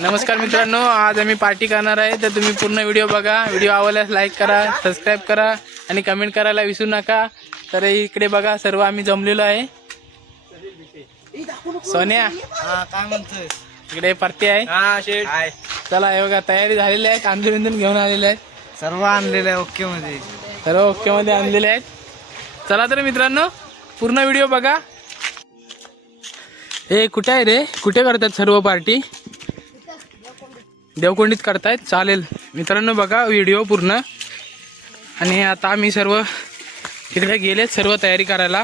नमस्कार मित्रांनो, आज आम्ही पार्टी करणार आहे. तर तुम्ही पूर्ण व्हिडिओ बघा. व्हिडिओ आवडल्यास लाईक करा, सबस्क्राईब करा आणि कमेंट करायला विसरू नका. तर इकडे बघा, सर्व आम्ही जमलेलो आहे. सोन्या काय म्हणतोय? इकडे पार्टी आहे. चला हे बघा, तयारी झालेली आहे. कांदे बिंदून घेऊन आलेले आहेत. सर्व आणलेलं आहे ओके मध्ये. सर्व ओके मध्ये आणलेले आहेत. चला तर मित्रांनो, पूर्ण व्हिडिओ बघा. ए कुठे आहे रे? कुठे करतात सर्व पार्टी? देवकोंडीत करतायत. चालेल मित्रांनो, बघा व्हिडिओ पूर्ण. आणि आता आम्ही सर्व तिकडे गेलेत सर्व तयारी करायला.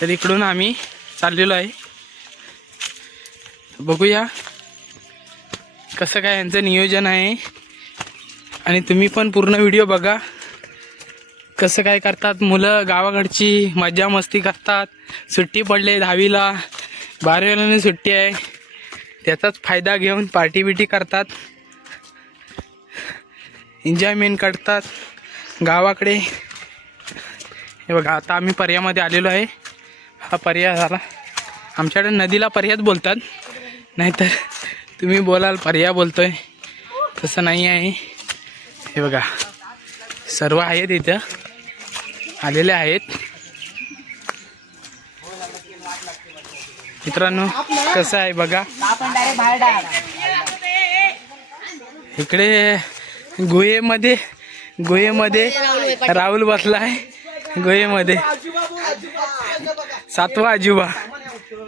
तर इकडून आम्ही चाललेलो आहे. बघूया कसं काय यांचं नियोजन आहे. आणि तुम्ही पण पूर्ण व्हिडिओ बघा. कसं काय करतात मुलं, गावाकडची मजा मस्ती करतात. सुट्टी पडले 10वीला, 12वीला सुट्टी आहे, त्याचाच फायदा घेऊन पार्टी बिटी करतात, एन्जॉयमेंट करतात गावाकडे. हे बघा, आता आम्ही पर्यामध्ये आलेलो आहे. हा पर्या झाला. आमच्याकडे नदीला पर्याच बोलतात, नाहीतर तुम्ही बोलाल पर्या बोलतोय, तसं नाही आहे. हे बघा, सर्व आहेत इथं आलेले आहेत. मित्रांनो कसं आहे बघा, इकडे गुहेमध्ये राहुल बसला आहे. गुहेमध्ये 7वा आजोबा.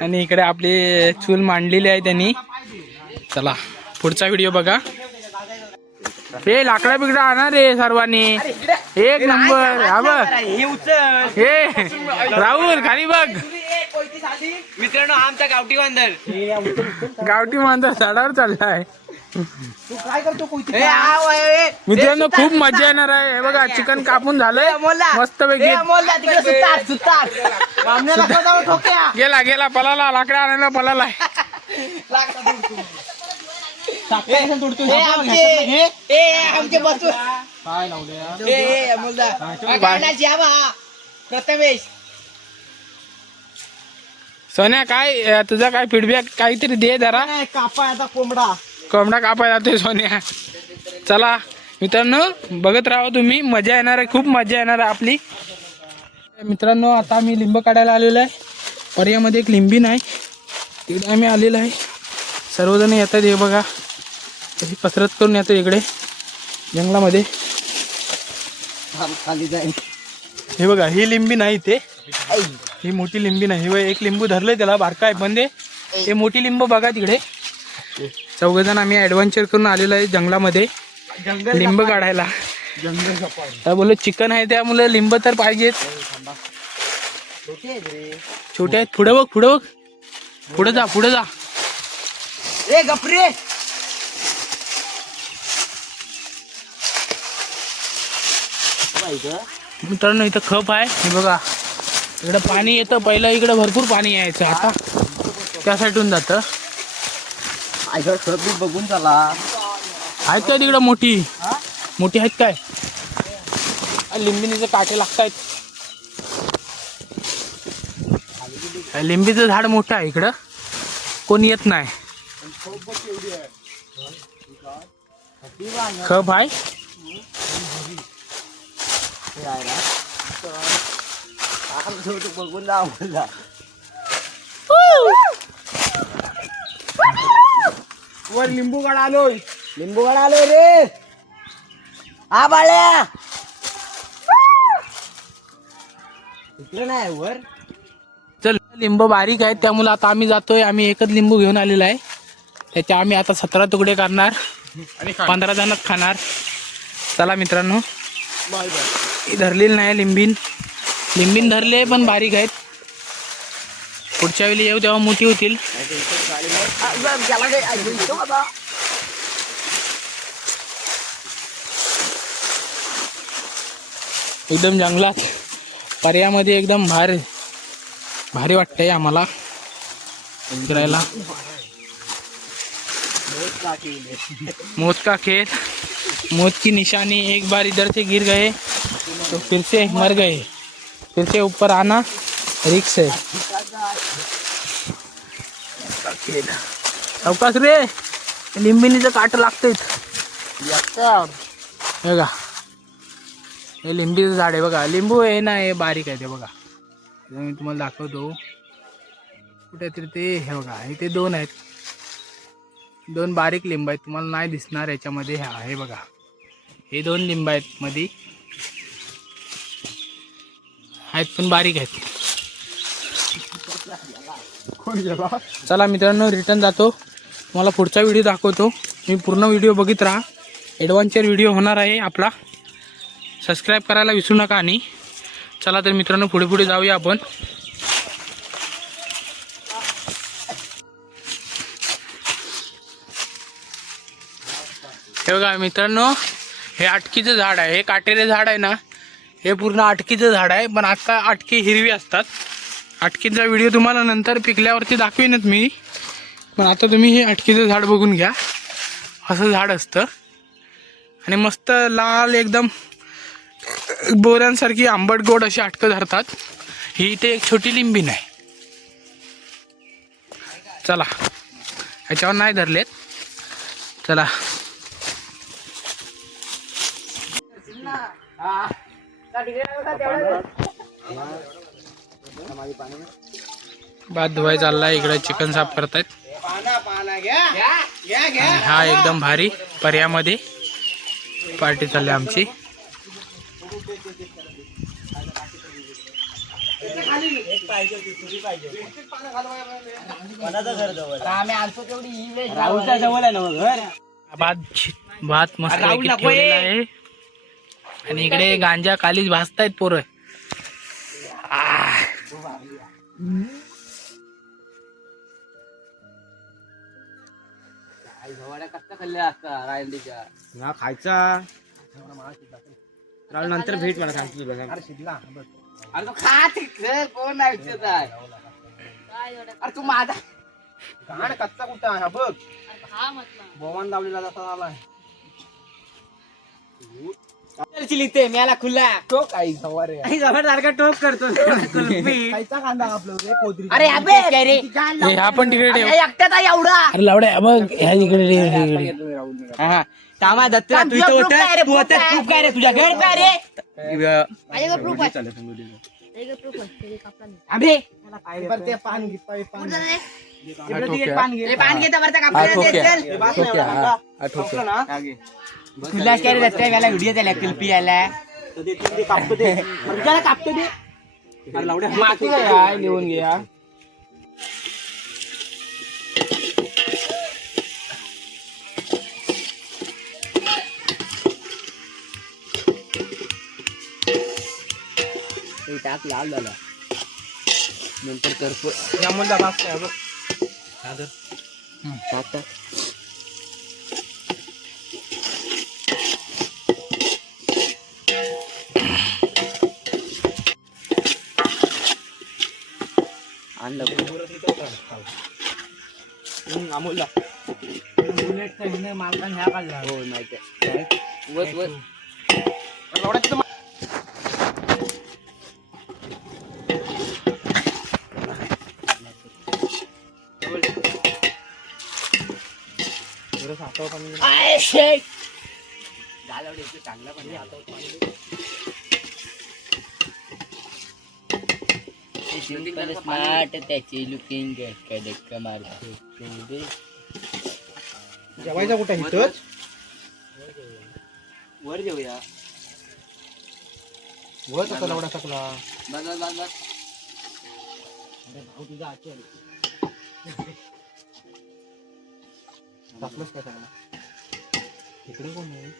आणि इकडे आपली चूल मांडलेली आहे त्यांनी. चला पुढचा व्हिडिओ बघा. हे लाकडा बिकडा आणा रे सर्वांनी, एक नंबर. हा बघ, हे राहुल खाली बघ. मित्रांनो, आमचा गावठी मांजर झाडावर चाललाय. मित्रांनो खूप मजा येणार आहे. हे बघा, चिकन कापून झालंय मस्त पैकी. गेला गेला पळाला, लाकडा आणायला पळालाय. सोन्या काय तुझा काय फीडबॅक काहीतरी दे जरा. कोंबडा कापाय जातोय सोन्या. चला मित्रांनो, बघत राहा तुम्ही, मजा येणार आहे, खूप मजा येणार आहे आपली. मित्रांनो आता आम्ही लिंब काढायला आलेलो आहे. पर्यामध्ये एक लिंबीन आहे, तिकडे आम्ही आलेलो आहे. सर्वजण येतात. हे बघा, कशी कसरत करून येतो इकडे जंगलामध्ये. हे बघा, ही लिंबी नाही, ते ही मोठी लिंबी नाही. हे एक लिंबू धरलंय त्याला, बारका आहे पण ते मोठी लिंब बघा तिकडे. चौघजण आम्ही ॲडव्हेंचर करून आलेलो आहे जंगलामध्ये लिंब काढायला. तर बोललो चिकन आहे त्यामुळे लिंब तर पाहिजेत. छोटे आहेत. पुढे बघ, पुढे बघ, पुढे जा, पुढे जा. मित्रांनो इथं खप आहे. हे बघा, इकडं पाणी येतं. पहिलं इकडं भरपूर पाणी यायचं, आता त्या साईडून जातं. बघून चला. आहेत काय तिकडं मोठी आहेत काय? लिंबिनीचे काटे लागतायत. लिंबीचं झाड मोठं आहे इकडं, कोण येत नाही. खप आहे. बघून वर लिंबू काढा आलोय रे. हा बाळ्या, इकडे नाही वर. चल, लिंब बारीक आहेत त्यामुळे आता आम्ही जातोय. आम्ही एकच लिंबू घेऊन आलेला आहे. त्याचे आम्ही आता 17 तुकडे करणार आणि 15 जणात खाणार. चला मित्रांनो, धरलेली नाही लिंबीन धरले पण बारीक आहेत. पुढच्या वेळी येऊ तेव्हा मोठी होतील. एकदम जंगलात पर्यामध्ये एकदम भारी वाटतंय आम्हाला फिरायला. मौत का खेल, मौत की निशानी. एक बार इधर से गिर गए तो फिर से मर गए, फिर से ऊपर आना रिक्स है. सावकाश रे लिंबिनीचं काट लागतंय हे बघा. हे लिंबीचं झाड आहे बघा. लिंबू आहे ना, हे बारीक आहे ते बघा. मी तुम्हाला दाखवतो कुठेतरी ते. हे बघा इथे 2 आहेत, 2 बारीक लिंब आहेत. तुम्हाला नाही दिसणार याच्यामध्ये. हे बघा हे 2 लिंब आहेत मध्ये आहेत, पण बारीक आहेत. चला मित्रांनो रिटर्न जातो. तुम्हाला पुढचा व्हिडिओ दाखवतो. मी पूर्ण व्हिडिओ बघित राहा. ॲडव्हेंचर व्हिडिओ होणार आहे आपला. सबस्क्राईब करायला विसरू नका. आणि चला तर मित्रांनो पुढे पुढे जाऊया आपण. हे बघा मित्रांनो, हे आटकीचं झाड आहे. हे काटेरे झाड आहे ना, हे पूर्ण आटकीचं झाड आहे. पण आता आटकी हिरवी असतात. आटकीचा व्हिडिओ तुम्हाला नंतर पिकल्यावरती दाखवेनच मी. पण आता तुम्ही हे आटकीचं झाड बघून घ्या. असं झाड असतं आणि मस्त लाल एकदम बोरांसारखी आंबट गोड अशी आटकं धरतात. ही इथे एक छोटी लिंबीन आहे. चला ह्याच्यावर नाही धरलेत. चला भात धुवाय चाललाय. इकडे चिकन साफ करतायत. हा एकदम भारी पर्यामध्ये पार्टी चालली आमची. भात मस्त ठेवलेला आहे. आणि इकडे गांजा खालीच भाजतायत पोरं. खायचा नंतर भेट मला सांगतो तुला. अरे तो खात कोण नाही विचारत आहे. अरे तू माझा घाण कच्चा कुठं आहे बघ. बोमान दावलेला जसा आलाय. लिहिते म्याला खुला टोक आई सवार सारखा टोक करतो. खायचा कांदा आपलं अरे हा पण तिकडे ठेव. एकट्याचा एवढा. अरे लावड्या बघ ह्या तिकडे. कामा दत्ता तू इथं होतं. तू होतं प्रूफ काय रे तुझ्याकडे. काय रे माझ्याकडे प्रूफ आहे. अबे ते पान घे. पान घेता बरं का तुला काय रे दत्ता याला व्हिडिओ त्याला क्लिपी याला कापतो दे. कापतो दे. अरे लावड्या माती काय लिहून घ्या. टाक लाल झाला नंतर करतो. यामुळे भाग काय बघ. टाक टाक. अमोलला बुलेटचा मालकान ह्या काढला. हो माहिती आहे. वस वस चांगला पाणी स्मार्ट त्याची लुकिंग मारतो. जेवायचा कुठे इथंच वर जेवूया. वर कसा लावडा टाकला. बस बस बस. अरे भाऊ तुझा आची टाकलंच काय टाकला. इकडे कोण आहे.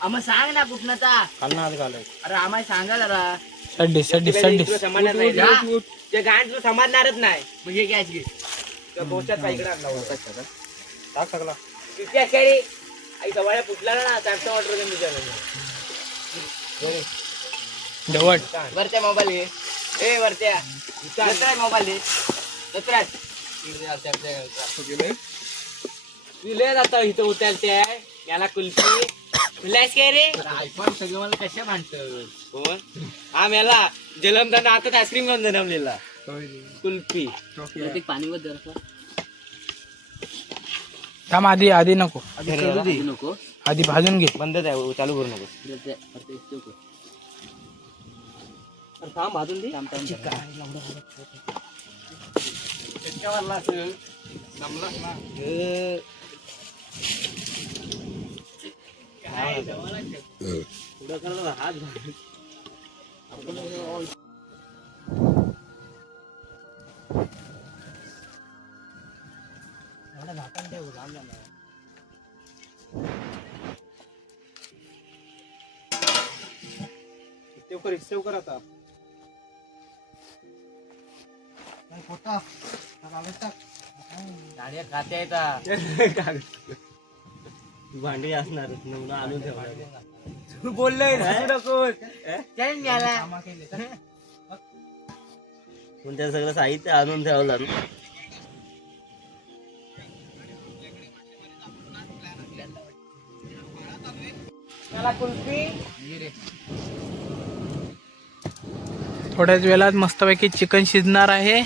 आम्हाला सांग ना कुठनचा अरे आम्हाला सांगा जरा. सड्डी सड्डी सड्डी ते गाण तुला समजणारच नाही. म्हणजे गॅस घे पोहोचत इकडे टाक सगळा. आई सवाळ्या फुटला ना त्याचा ऑर्डर तुझ्या वरत्या मोबाईल घे. ए वरत्या दत्रा मोबाईल घे. दत्रा जाता इथं उतरते याला कुल्फी आयफोन सगळं मला कशा मांडतं कोण हा मेला जलमताना आता आईस्क्रीम घेऊन जन्मलेला कुल्फी पाणी बद्दल थांब आधी आधी नको नको आधी भाजून घे. बंद आहे चालू करू नको थांब भाजून दे सेव कर आता खाते भांडी असणार आणून ठेवणार बोललोय कोणत्या सगळं साहित्य आणून ठेवलं ना थोड्याच वेळात मस्तपैकी चिकन शिजणार आहे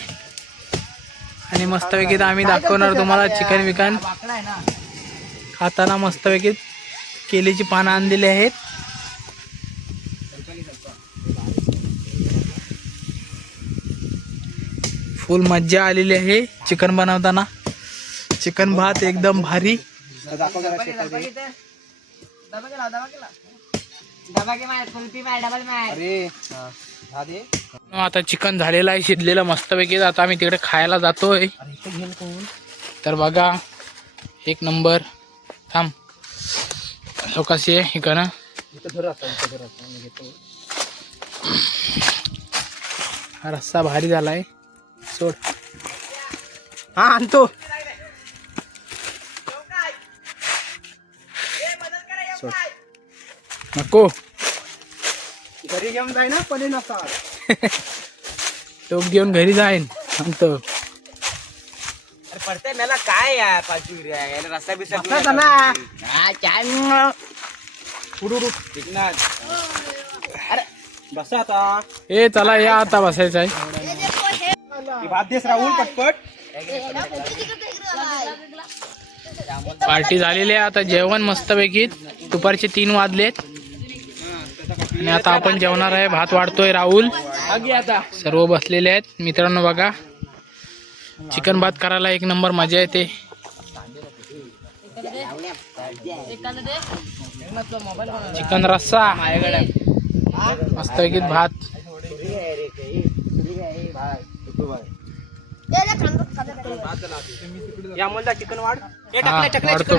आणि मस्तपैकी आम्ही दाखवणार तुम्हाला चिकन विकन खाताना. मस्तपैकी केलीची पानं आणलेली आहेत. फुल मज्जा आलेली आहे चिकन बनवताना. चिकन भात एकदम भारी. आता चिकन झालेलं आहे शिजलेलं मस्तपैकी. आता आम्ही तिकडे खायला जातोय. तर बघा एक नंबर. थांब कशी आहे इकडं हा रस्सा भारी झालाय. सोड हा आणतो नको घरी घेऊन जाय ना पनीर नसा टोप घेऊन घरी जाईन सांगतो. अरे पडते मला काय यार पाचवी याला रस्ता बिस्ता अरे बसा आता ए चला या आता बसायचं आहे. भात देस राहुल पटपट पार्टी झालेली आहे. आता जेवण मस्तपैकी दुपारचे 3 वाजलेत आणि आता आपण जेवणार आहे. भात वाढतोय राहुल. आता सर्व बसलेले आहेत मित्रांनो. बघा चिकन भात करायला एक नंबर मजा येते. चिकन रस्सा मस्तपैकी भात. या मुलगा चिकन वाढ हा, वाढतो.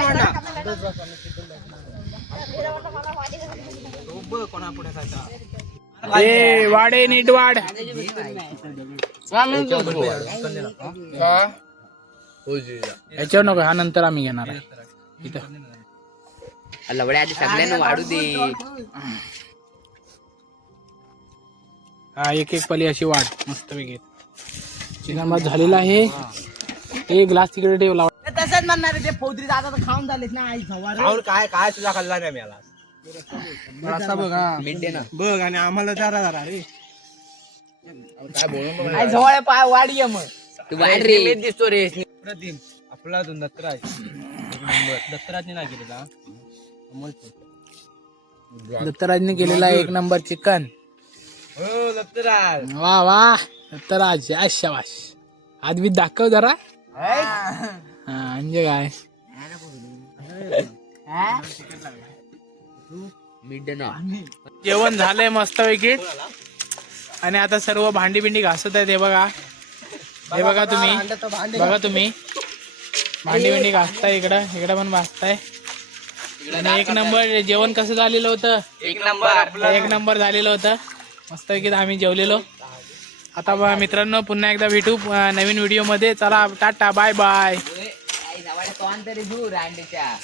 ए वाडे नीट वाढ. याच्यावर नको हा नंतर आम्ही घेणार आहे. इथं लवड्या आधी सगळ्यांना वाढू दे. हा एक एक पली अशी वाढ मस्तपैकी. चिकन भात झालेला आहे. एक ग्लास तिकडे ठेवला. तसंच म्हणणार ते फौदरी दादा तर खाऊन झालेच ना आई राहुल काय काय तुझा खाल्ला नाही मला रस्ता बघ हा बघ आणि आम्हाला जरा जरा रे काय बोलून जवळ पाय वाढ मग तू वाढ रे दिसतो रे. प्रतिम आपला तो दत्तराज दत्तराजने नाही केलेला दत्तराजने केलेला आहे एक नंबर चिकन. हो दत्तराज वा वा दत्तराज शाबाश. आदमी दाखव जरा. हा म्हणजे काय जेवण झालंय मस्तपैकी आणि आता सर्व भांडी बिंडी घासत आहेत. हे बघा हे बघा तुम्ही भांडी बिंडी घासताय. इकडं पण घासताय. आणि एक नंबर जेवण कसं झालेलं होतं. एक नंबर झालेलं होतं मस्तपैकी. आम्ही जेवलेलो. आता मित्रांनो पुन्हा एकदा भेटू नवीन व्हिडिओ मध्ये. चला टाटा बाय बाय. तरी दूर अंड्याच्या